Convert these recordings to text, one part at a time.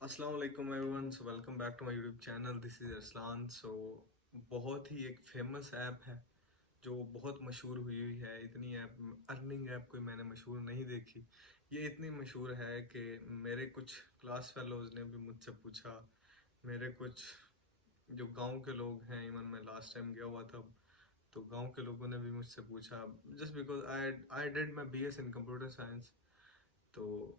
अस्सलाम वालेकुम everyone, so welcome back to my YouTube channel. This is Arsalan. बहुत ही एक फेमस ऐप है जो बहुत मशहूर हुई है। इतनी ऐप अर्निंग ऐप कोई मैंने मशहूर नहीं देखी। ये इतनी मशहूर है कि मेरे कुछ क्लास फेलोज़ ने भी मुझसे पूछा। मेरे कुछ जो गांव के लोग हैं, इवन मैं लास्ट टाइम गया हुआ था तो गांव के लोगों ने भी मुझसे पूछा, just because I did my BS in computer science. तो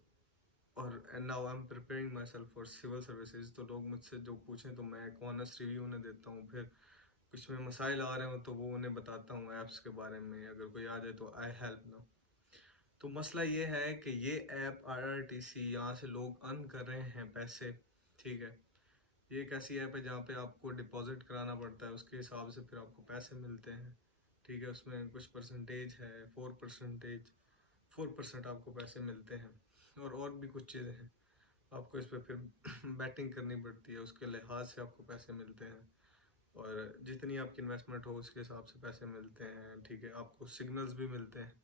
और and now I am preparing myself for civil services. तो लोग मुझसे जो पूछें तो मैं एक ऑनेस्ट रिव्यू उन्हें देता हूँ। फिर कुछ में मसाइल आ रहे हो तो वो उन्हें बताता हूँ ऐप्स के बारे में, अगर कोई आ जाए तो आई हेल्प ना। तो मसला ये है कि ये ऐप IRTC, यहाँ से लोग अर्न कर रहे हैं पैसे। ठीक है, ये एक ऐसी ऐप है जहाँ पे आपको डिपॉजिट कराना पड़ता है, उसके हिसाब से फिर आपको पैसे मिलते हैं। ठीक है, उसमें कुछ परसेंटेज है, 4% आपको पैसे मिलते हैं। और भी कुछ चीज़ें हैं, आपको इस पर फिर बैटिंग करनी पड़ती है, उसके लिहाज से आपको पैसे मिलते हैं। और जितनी आपकी इन्वेस्टमेंट हो उसके हिसाब से पैसे मिलते हैं। ठीक है, आपको सिग्नल्स भी मिलते हैं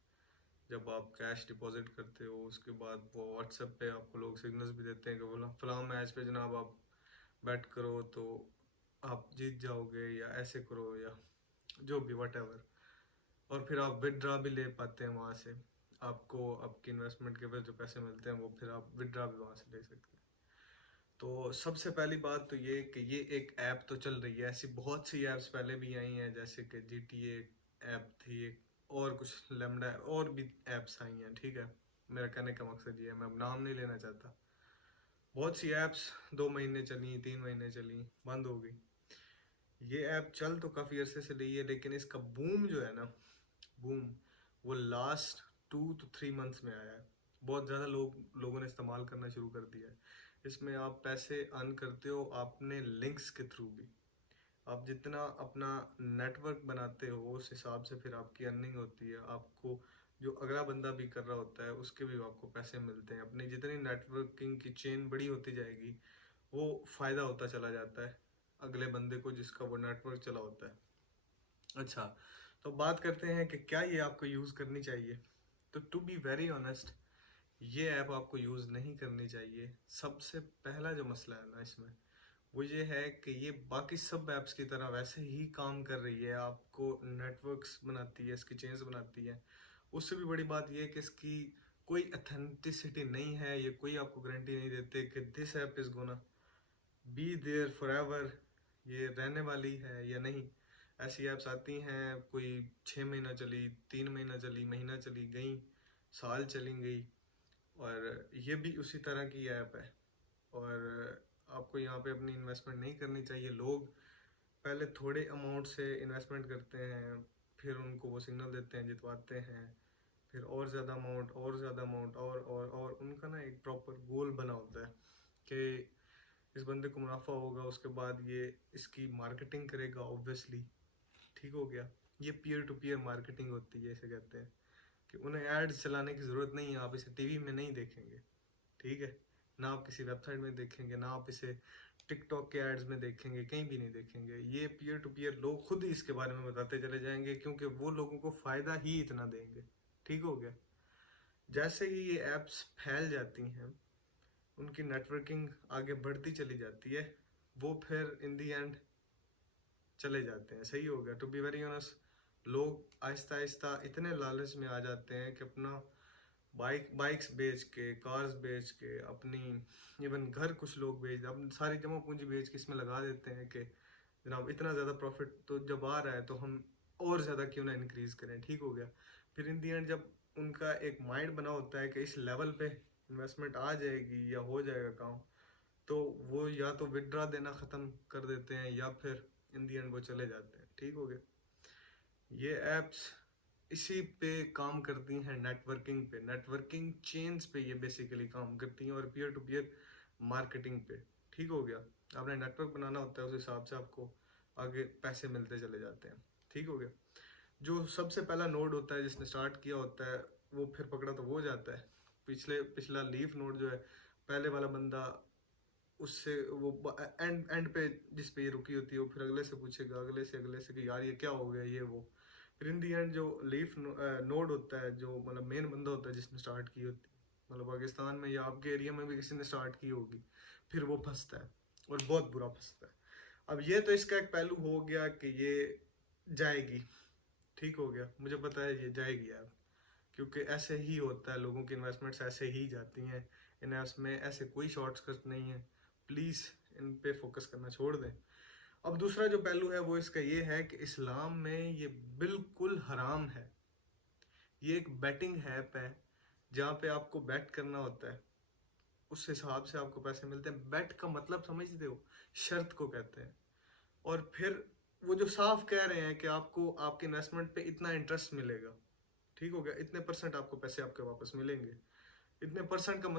जब आप कैश डिपॉजिट करते हो। उसके बाद वो व्हाट्सएप पे आपको लोग सिग्नल्स भी देते हैं कि बोला फलां मैच पे जनाब आप बैट करो तो आप जीत जाओगे, या ऐसे करो, या जो भी वट एवर। और फिर आप विदड्रा भी ले पाते हैं वहाँ से। आपको आपकी इन्वेस्टमेंट के फिर जो पैसे मिलते हैं वो फिर आप विदड्रा भी वहाँ से ले सकते हैं। तो सबसे पहली बात तो ये कि ये एक ऐप तो चल रही है, ऐसी बहुत सी ऐप्स पहले भी आई हैं, जैसे कि GTA ऐप थी एक, और कुछ लेमडा और भी ऐप्स आई हैं। ठीक है, मेरा कहने का मकसद ये है, मैं अब नाम नहीं लेना चाहता। बहुत सी ऐप्स 2 महीने चली, 3 महीने चली, बंद हो गई। ये ऐप चल तो काफ़ी अरसे से रही है, लेकिन इसका बूम जो है ना, बूम, वो लास्ट 2 to 3 मंथ्स में आया है। बहुत ज़्यादा लोगों ने इस्तेमाल करना शुरू कर दिया है। इसमें आप पैसे अर्न करते हो अपने लिंक्स के थ्रू भी। आप जितना अपना नेटवर्क बनाते हो उस हिसाब से फिर आपकी अर्निंग होती है। आपको जो अगला बंदा भी कर रहा होता है उसके भी आपको पैसे मिलते हैं। अपनी जितनी नेटवर्किंग की चेन बड़ी होती जाएगी, वो फ़ायदा होता चला जाता है अगले बंदे को जिसका वो नेटवर्क चला होता है। अच्छा, तो बात करते हैं कि क्या ये आपको यूज़ करनी चाहिए। तो टू बी वेरी ऑनेस्ट, ये ऐप आपको यूज़ नहीं करनी चाहिए। सबसे पहला जो मसला है ना इसमें, वो ये है कि ये बाकी सब ऐप्स की तरह वैसे ही काम कर रही है, आपको नेटवर्क्स बनाती है, इसकी चेन्स बनाती है। उससे भी बड़ी बात ये है कि इसकी कोई अथेंटिसिटी नहीं है, ये कोई आपको गारंटी नहीं देते कि this app is gonna be there forever, ये रहने वाली है या नहीं। ऐसी ऐप्स आती हैं, कोई 6 महीना चली, 3 महीना चली, महीना चली गई, साल चली गई। और ये भी उसी तरह की ऐप है। और आपको यहाँ पे अपनी इन्वेस्टमेंट नहीं करनी चाहिए। लोग पहले थोड़े अमाउंट से इन्वेस्टमेंट करते हैं, फिर उनको वो सिग्नल देते हैं, जितवाते हैं, फिर और ज़्यादा अमाउंट, और ज़्यादा अमाउंट, और उनका ना एक प्रॉपर गोल बना होता है कि इस बंदे को मुनाफा होगा, उसके बाद ये इसकी मार्केटिंग करेगा ऑब्वियसली। ठीक हो गया, ये पीयर टू पीयर मार्केटिंग होती है, इसे कहते हैं कि उन्हें एड्स चलाने की ज़रूरत नहीं है। आप इसे टीवी में नहीं देखेंगे, ठीक है, ना आप किसी वेबसाइट में देखेंगे, ना आप इसे टिकटॉक के एड्स में देखेंगे, कहीं भी नहीं देखेंगे। ये पीयर टू पीयर लोग खुद ही इसके बारे में बताते चले जाएंगे, क्योंकि वो लोगों को फ़ायदा ही इतना देंगे। ठीक हो गया। जैसे ही ये ऐप्स फैल जाती हैं, उनकी नेटवर्किंग आगे बढ़ती चली जाती है, वो फिर इन दी एंड चले जाते हैं। सही हो गया। टू बी वेरी ऑनेस्ट, लोग आहिस्ता आहिस्ता इतने लालच में आ जाते हैं कि अपना बाइक्स बेच के, कार्स बेच के, अपनी इवन घर कुछ लोग बेच अपनी सारी जमा पूंजी बेच के इसमें लगा देते हैं कि जनाब इतना ज़्यादा प्रॉफिट तो जब आ रहा है तो हम और ज़्यादा क्यों ना इंक्रीज़ करें। ठीक हो गया। फिर इन दी एंड जब उनका एक माइंड बना होता है कि इस लेवल पे इन्वेस्टमेंट आ जाएगी या हो जाएगा काम, तो वो या तो विड्रा देना ख़त्म कर देते हैं या फिर इन दी एंड वो चले जाते हैं। ठीक हो गया। ये एप्स इसी पे काम करती हैं, नेटवर्किंग पे, नेटवर्किंग चेन्स पे ये बेसिकली काम करती हैं, और पीयर टू पीयर मार्केटिंग पे। ठीक हो गया। आपने नेटवर्क बनाना होता है, उस हिसाब से आपको आगे पैसे मिलते चले जाते हैं। ठीक हो गया। जो सबसे पहला नोड होता है जिसने स्टार्ट किया होता है, वो फिर पकड़ा तो वो जाता है। पिछला लीफ नोड जो है, पहले वाला बंदा, उससे वो एंड एंड पे जिस पे ये रुकी होती है, वो फिर अगले से पूछेगा, अगले से कि यार ये क्या हो गया, ये वो। फिर इन दी एंड जो लीफ नोड होता है, जो मतलब मेन बंदा होता है जिसने स्टार्ट की होती है, مطلب پاکستان میں یا آپ کے ایریا میں بھی کسی نے اسٹارٹ کی ہوگی، پھر وہ پھنستا ہے اور بہت برا پھنستا ہے۔ اب یہ تو اس کا ایک پہلو ہو گیا کہ یہ جائے گی، ٹھیک ہو گیا، مجھے پتا ہے یہ جائے گی اب، کیونکہ ایسے ہی ہوتا ہے، لوگوں کی انویسٹمنٹس ایسے ہی جاتی ہیں، اس میں ایسے کوئی شارٹ کٹ نہیں ہے، پلیز ان پہ فوکس کرنا چھوڑ دیں۔ اب دوسرا جو پہلو ہے وہ اس کا یہ ہے کہ اسلام میں یہ بالکل حرام ہے، یہ ایک بیٹنگ ایپ ہے جہاں پہ آپ کو بیٹ کرنا ہوتا ہے، اس حساب سے آپ کو پیسے ملتے ہیں۔ بیٹ کا مطلب سمجھتے ہو؟ شرط کو کہتے ہیں، اور پھر وہ جو صاف کہہ رہے ہیں کہ آپ کو آپ کے انویسٹمنٹ پہ اتنا انٹرسٹ ملے گا، ٹھیک ہو گیا، اتنے پرسنٹ آپ کو پیسے آپ کے واپس ملیں گے۔ اتنے پرسنٹ کا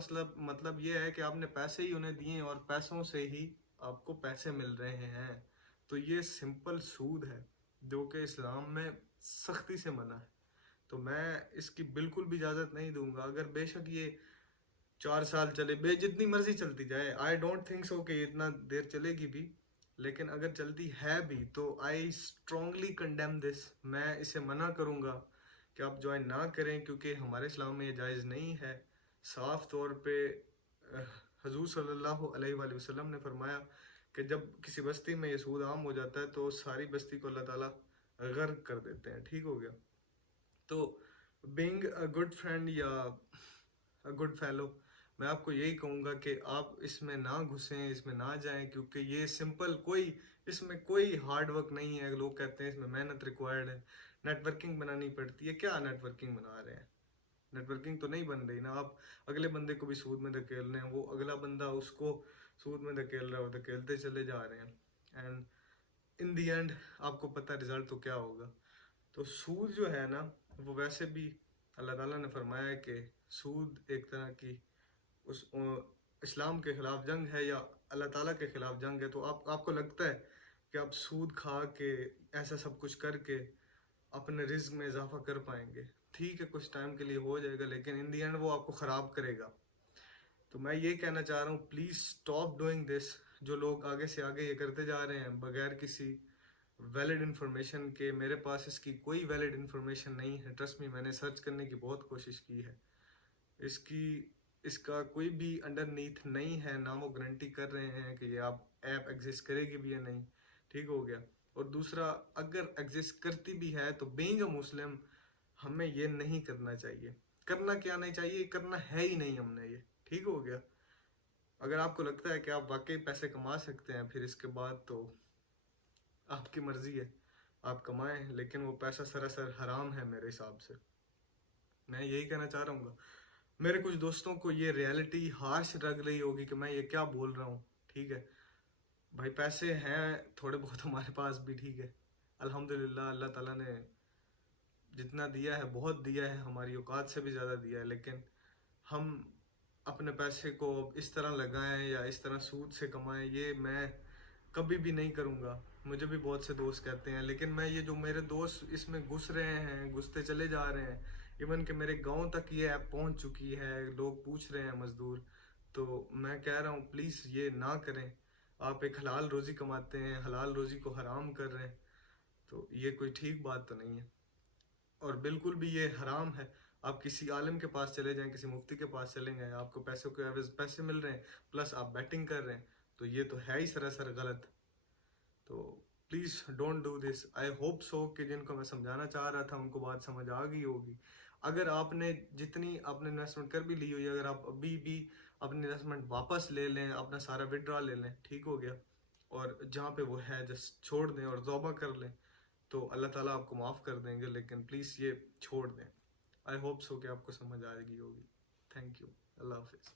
مطلب یہ ہے کہ آپ نے پیسے ہی انہیں دیے اور پیسوں سے ہی آپ کو پیسے مل رہے ہیں۔ تو یہ سمپل سود ہے جو کہ اسلام میں سختی سے منع ہے، تو میں اس کی بالکل بھی اجازت نہیں دوں گا۔ اگر بے شک یہ 4 سال چلے، جتنی مرضی چلتی جائے، آئی ڈونٹ تھنک سو کہ اتنا دیر چلے گی بھی، لیکن اگر چلتی ہے بھی تو آئی اسٹرانگلی کنڈیم دس، میں اسے منع کروں گا کہ آپ جوائن نہ کریں، کیونکہ ہمارے اسلام میں یہ جائز نہیں ہے۔ صاف طور پہ حضور صلی اللہ علیہ وآلہ وسلم نے فرمایا کہ جب کسی بستی میں یہ سود عام ہو جاتا ہے تو ساری بستی کو اللہ تعالیٰ غرق کر دیتے ہیں، ٹھیک ہو گیا۔ تو بینگ اے گڈ فرینڈ یا اے گڈ فیلو، میں آپ کو یہی کہوں گا کہ آپ اس میں نہ گھسیں، اس میں نہ جائیں، کیونکہ یہ سمپل، اس میں کوئی ہارڈ ورک نہیں ہے۔ لوگ کہتے ہیں اس میں محنت ریکوائرڈ ہے، نیٹ ورکنگ بنانی پڑتی ہے، کیا نیٹ ورکنگ بنا رہے ہیں؟ نیٹ ورکنگ تو نہیں بن رہی نا، آپ اگلے بندے کو بھی سود میں دھکیل رہے ہیں، وہ اگلا بندہ اس کو سود میں دھکیل رہا ہے، وہ دھکیلتے چلے جا رہے ہیں، اینڈ ان دی اینڈ آپ کو پتہ رزلٹ تو کیا ہوگا۔ تو سود جو ہے نا، وہ ویسے بھی اللہ تعالیٰ نے فرمایا ہے کہ سود ایک طرح کی اس اسلام کے خلاف جنگ ہے یا اللہ تعالیٰ کے خلاف جنگ ہے۔ تو آپ کو لگتا ہے کہ آپ سود کھا کے ایسا سب کچھ کر کے اپنے رزق میں اضافہ کر پائیں گے؟ ٹھیک ہے، کچھ ٹائم کے لیے ہو جائے گا، لیکن ان دی اینڈ وہ آپ کو خراب کرے گا۔ تو میں یہ کہنا چاہ رہا ہوں، پلیز اسٹاپ ڈوئنگ دس۔ جو لوگ آگے سے آگے یہ کرتے جا رہے ہیں بغیر کسی ویلڈ انفارمیشن کے، میرے پاس اس کی کوئی ویلڈ انفارمیشن نہیں ہے، ٹرسٹ می، میں نے سرچ کرنے کی بہت کوشش کی ہے، اس کا کوئی بھی انڈر نیتھ نہیں ہے، نہ وہ گارنٹی کر رہے ہیں کہ یہ آپ ایپ ایگزسٹ کرے گی بھی یا نہیں، ٹھیک ہو گیا۔ اور دوسرا، اگر ایگزسٹ کرتی بھی ہے تو بینگ اے مسلم ہمیں یہ نہیں کرنا چاہیے۔ کرنا کیا نہیں چاہیے، کرنا ہے ہی نہیں ہم نے یہ، ٹھیک ہو گیا۔ اگر آپ کو لگتا ہے کہ آپ واقعی پیسے کما سکتے ہیں، پھر اس کے بعد تو آپ کی مرضی ہے، آپ کمائیں، لیکن وہ پیسہ سراسر حرام ہے میرے حساب سے۔ میں یہی کہنا چاہ رہا ہوں، میرے کچھ دوستوں کو یہ ریالٹی ہارش لگ رہی ہوگی کہ میں یہ کیا بول رہا ہوں، ٹھیک ہے بھائی، پیسے ہیں تھوڑے بہت ہمارے پاس بھی، ٹھیک ہے، الحمدللہ اللہ تعالیٰ نے جتنا دیا ہے بہت دیا ہے، ہماری اوقات سے بھی زیادہ دیا ہے، لیکن ہم اپنے پیسے کو اس طرح لگائیں یا اس طرح سود سے کمائیں، یہ میں کبھی بھی نہیں کروں گا۔ مجھے بھی بہت سے دوست کہتے ہیں، لیکن میں یہ جو میرے دوست اس میں گھس رہے ہیں، گھستے چلے جا رہے ہیں، ایون کہ میرے گاؤں تک یہ ایپ پہنچ چکی ہے، لوگ پوچھ رہے ہیں مزدور، تو میں کہہ رہا ہوں پلیز یہ نہ کریں۔ آپ ایک حلال روزی کماتے ہیں، حلال روزی کو حرام کر رہے ہیں، تو یہ کوئی ٹھیک بات تو نہیں ہے، اور بالکل بھی یہ حرام ہے۔ آپ کسی عالم کے پاس چلے جائیں، کسی مفتی کے پاس چلیں گے، آپ کو پیسوں کے عوض پیسے مل رہے ہیں، پلس آپ بیٹنگ کر رہے ہیں، تو یہ تو ہے ہی سراسر غلط۔ تو please don't do this. I hope so کہ جن کو میں سمجھانا چاہ رہا تھا ان کو بات سمجھ آ گئی ہوگی۔ اگر آپ نے جتنی آپ نے انویسٹمنٹ کر بھی لی ہوئی، اگر آپ ابھی بھی اپنی انویسٹمنٹ واپس لے لیں، اپنا سارا وڈرا لے لیں، ٹھیک ہو گیا، اور جہاں پہ وہ ہے جسٹ چھوڑ دیں اور توبہ کر لیں، تو اللہ تعالیٰ آپ کو معاف کر دیں گے، لیکن پلیز یہ چھوڑ دیں۔ آئی ہوپ سو کہ آپ کو سمجھ آئے گی ہوگی۔ تھینک یو، اللہ حافظ۔